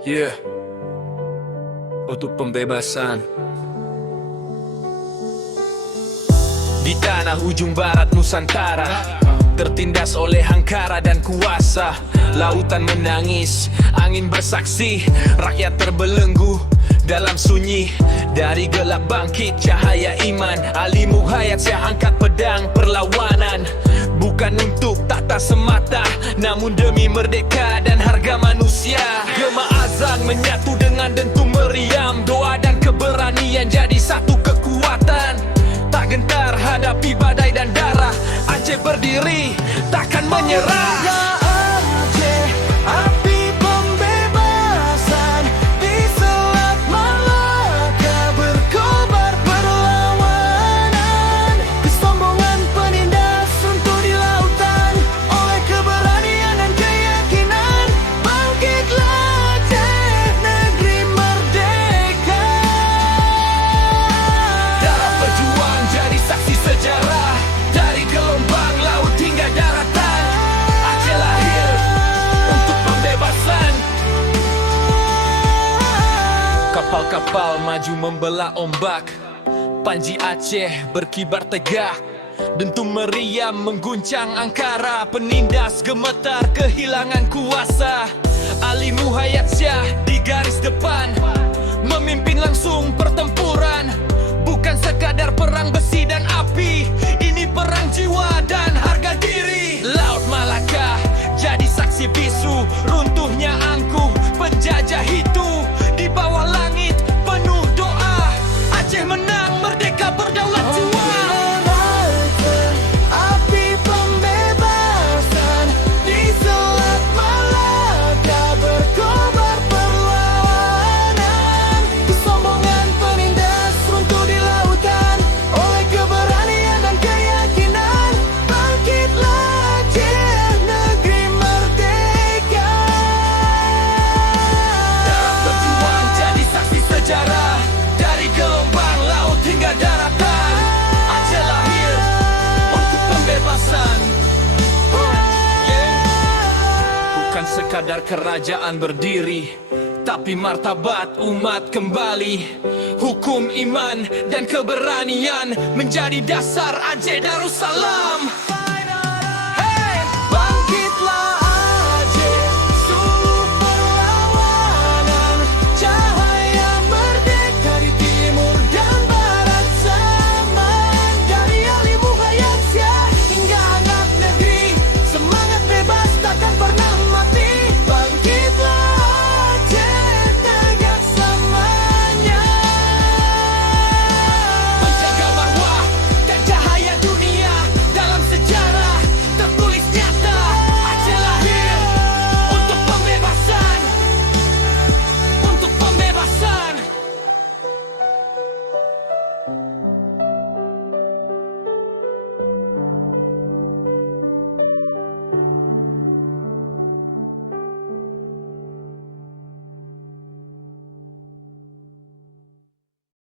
Yeah, untuk pembebasan. Di tanah ujung barat Nusantara, tertindas oleh hangkara dan kuasa. Lautan menangis, angin bersaksi, rakyat terbelenggu dalam sunyi. Dari gelap bangkit cahaya iman, Ali Muhayatsyah angkat pedang perlawanan. Bukan untuk tata semata, namun demi merdeka dan harga manusia. Gema azan menyatu dengan dentum meriam, doa dan keberanian jadi satu kekuatan. Tak gentar hadapi badai dan darah, Aceh berdiri, takkan menyerah. Ya Aceh, api pembebasan di Selat Malaka berkobar perlawanan. Kesombongan penindas runtuh di lautan oleh keberanian dan keyakinan. Bangkitlah Aceh, negeri merdeka. Darah berjuang jadi saksi sejarah, dari gelombang laut hingga daratan. Aceh lahir untuk pembebasan. Kapal-kapal maju membelah ombak, Panji Aceh berkibar tegak. Dentum meriam mengguncang angkara, penindas gemetar kehilangan kuasa. Ali Muhayatsyah di garis depan, memimpin langsung pertempuran. Bukan sekadar perang besi dan api, ini perang jiwa dan harga diri. Laut Malaka jadi saksi bisu, runtuhnya angkuh penjajah itu. Di bawah langit penuh doa, Aceh menang, merdeka berdaulat jiwa. Api pembebasan di Selat Malaka berkobar perlawanan. Kesombongan penindas runtuh di lautan oleh keberanian dan keyakinan. Bangkitlah Aceh, negeri merdeka. Darah berjuang jadi saksi sejarah, dari gelombang laut hingga daratan. Aceh lahir untuk pembebasan. Bukan sekadar kerajaan berdiri, tapi martabat umat kembali. Hukum, iman, dan keberanian menjadi dasar Aceh Darussalam.